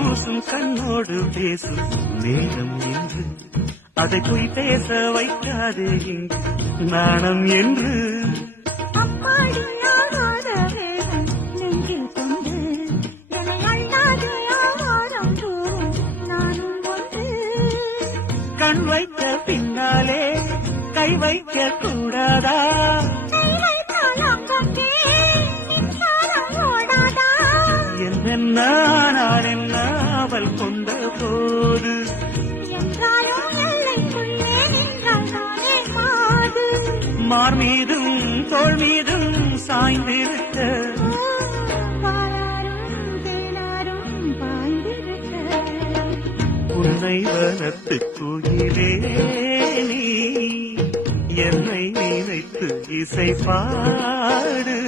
பூசும் கண்ணோடு பேசும் மேகம் என்று அதை போய் பேச வைக்காதே இங்கு நாணம் என்று கண் வைத்த பின்னாலே கை வைக்க கூடாதா என்ன என்ன அவள் கொண்ட போது மார் மீதும் தோள் மீதும் சாய்ந்திருக்க உன்னை வளர்த்து குயிலே நீ என்னை நினைத்து இசை பாடு.